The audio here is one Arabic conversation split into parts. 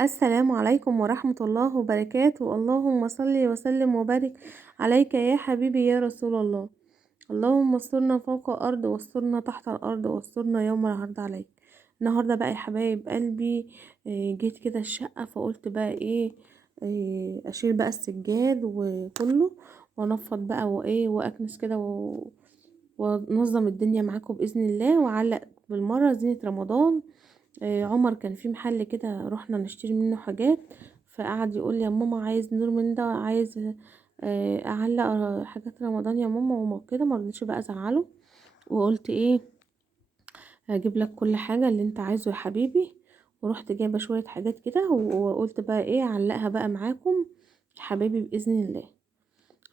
السلام عليكم ورحمة الله وبركاته. اللهم صل وسلم وبارك عليك يا حبيبي يا رسول الله. اللهم استرنا فوق الأرض واسترنا تحت الأرض واسترنا يوم العرض عليك. النهاردة بقى يا حبايب قلبي، جيت كده الشقة فقلت بقى ايه، اشيل بقى السجاد وكله وانفض بقى وايه واكنس كده ونظم الدنيا معاكم بإذن الله، وعلق بالمرة زينة رمضان. عمر كان في محل كده رحنا نشتري منه حاجات، فقعد يقول لي يا ماما عايز نور من ده، عايز اعلق حاجات رمضان يا ماما وما كده. ما رضيتش بقى ازعله وقلت ايه، هجيب لك كل حاجه اللي انت عايزه يا حبيبي. ورحت جايبه شويه حاجات كده وقلت بقى ايه اعلقها بقى معاكم يا حبايبي باذن الله.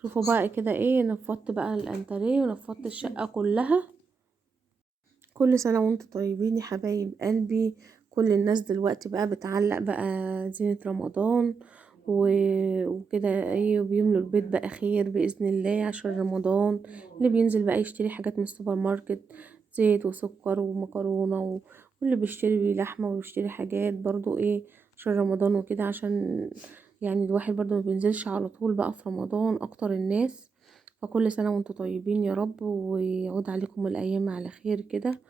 شوفوا بقى كده ايه، نفضت بقى الانتريه ونفضت الشقه كلها. كل سنة وانتم طيبين يا حبايب قلبي. كل الناس دلوقتي بقى بتعلق بقى زينة رمضان وكده ايه، وبيملوا البيت بقى خير بإذن الله عشان رمضان. اللي بينزل بقى يشتري حاجات من السوبر ماركت، زيت وسكر ومكرونة واللي بيشتري لحمة ويشتري حاجات برضو ايه عشان رمضان وكده، عشان يعني الواحد برضو ما بينزلش على طول بقى في رمضان اكتر الناس. فكل سنة وانتم طيبين يا رب، ويعود عليكم الأيام على خير كده،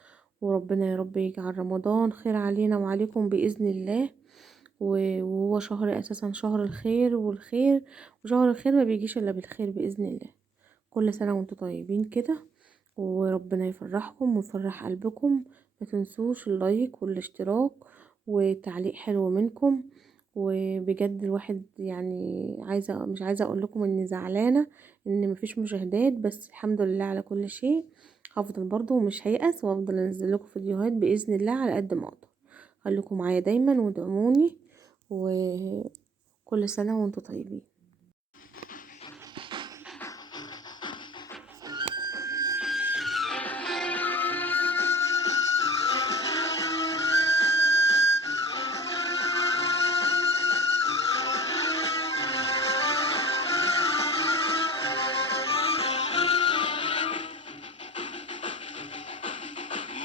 وربنا يا رب يجعل رمضان خير علينا وعليكم بإذن الله. وهو شهر أساسا شهر الخير والخير، وشهر الخير ما بيجيش إلا بالخير بإذن الله. كل سنة وانتم طيبين كده، وربنا يفرحكم ويفرح قلبكم. ما تنسوش اللايك والاشتراك وتعليق حلو منكم. وبجد الواحد يعني مش عايزه اقول لكم اني زعلانه ان مفيش مشاهدات، بس الحمد لله على كل شيء. هفضل برضو ومش هيأس، وافضل انزل لكم فيديوهات باذن الله على قد ما اقدر. خليكم معايا دايما وادعموني، وكل سنه وانتم طيبين.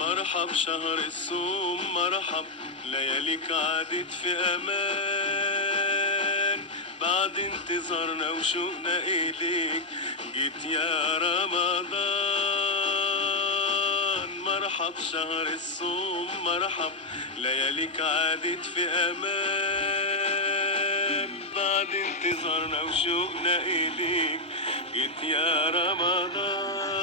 مرحب شهر الصوم، مرحب لياليك عادت في امان. بعد انتظارنا وشوقنا اليك جيت يا رمضان. مرحب شهر الصوم، مرحب لياليك عادت في امان. بعد انتظارنا وشوقنا اليك جيت يا رمضان.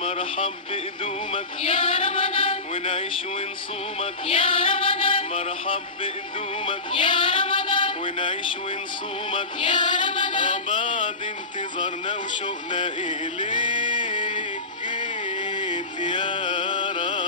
مرحب بقدومك يا رمضان، ونعيش ونصومك يا رمضان، مرحب بقدومك يا رمضان، ونعيش ونصومك يا رمضان. بعد انتظارنا وشوقنا إليك جيت يا رمضان.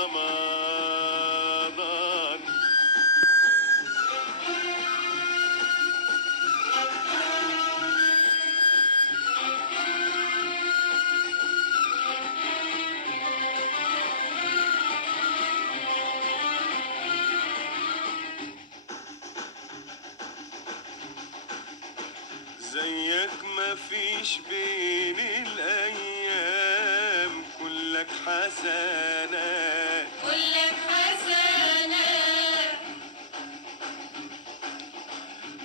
زيك مفيش بين الأيام، كلك حسنات كلك حسنات،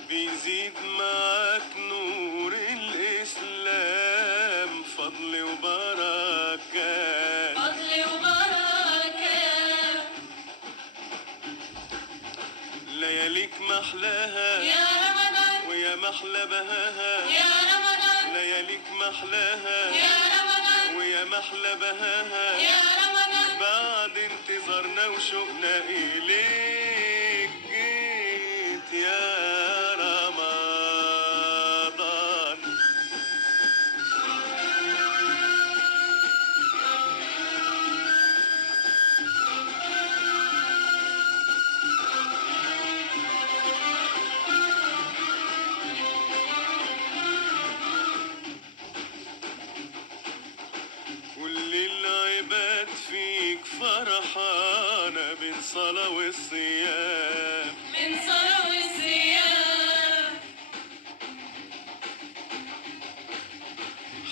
بيزيد معاك نور الإسلام فضل وبركات. فضل وبركات. لياليك محلاها يا رمضان، ويا محلى بهاها، يا رمضان، لياليك محلاها يا رمضان، ويا محلى بهاها. يا رمضان. بعد انتظارنا وشوقنا إليك جيت يا رمضان. كل العباد فيك فرحانة بين صلاة والصيام. من صلاة والصيام،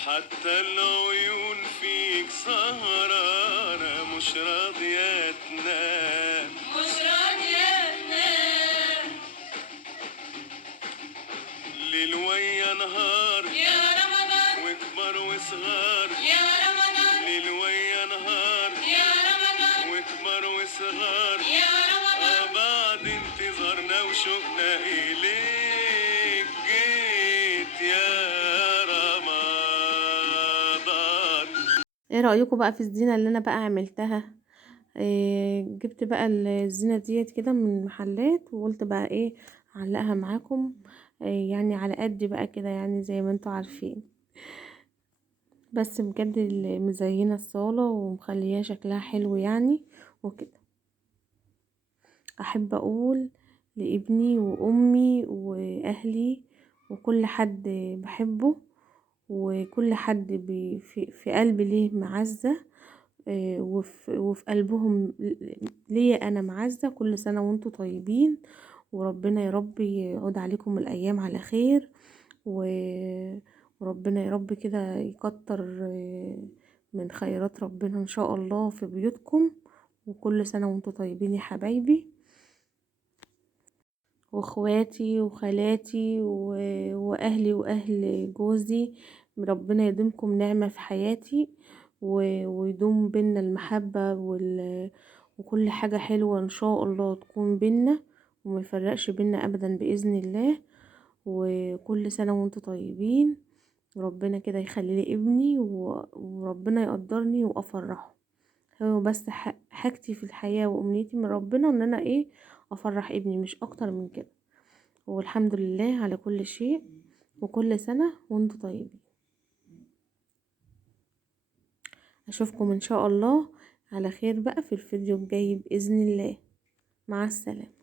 حتى العيون فيك سهرانة مش راضية تنام. مش راضية تنام. نهار يا رمضان وكبر وصغار يا رمضان ليل ويا نهار يا رمضان وكبر وصغار يا رمضان بعد انتظارنا وشوقنا إليك جيت يا رمضان. ايه رأيكم بقى في الزينة اللي انا بقى عملتها؟ جبت بقى الزينة ديت كده من المحلات، وقلت بقى ايه اعلقها معاكم. يعني على قد بقى كده، يعني زي ما انتوا عارفين. بس بجد مزينة الصالة ومخليها شكلها حلو يعني وكده. احب اقول لابني وامي واهلي وكل حد بحبه، وكل حد في قلبي ليه معزة، وفي قلبهم ليا انا معزة. كل سنة وانتوا طيبين، وربنا يا رب يعود عليكم الايام على خير، وربنا يا رب كده يكتر من خيرات ربنا ان شاء الله في بيوتكم. وكل سنة وانتوا طيبين يا حبايبي، واخواتي وخالاتي واهلي واهل جوزي. ربنا يديمكم نعمة في حياتي، ويدوم بينا المحبة وكل حاجة حلوة ان شاء الله تكون بينا، وما يفرقش بينا ابدا باذن الله. وكل سنة وانتوا طيبين، وربنا كده يخلي لي ابني، وربنا يقدرني وافرحه. هو بس حاجتي في الحياة وامنيتي من ربنا ان انا ايه افرح ابني، مش اكتر من كده. والحمد لله على كل شيء، وكل سنة وانتوا طيبين. اشوفكم ان شاء الله على خير بقى في الفيديو الجاي بإذن الله. مع السلامة.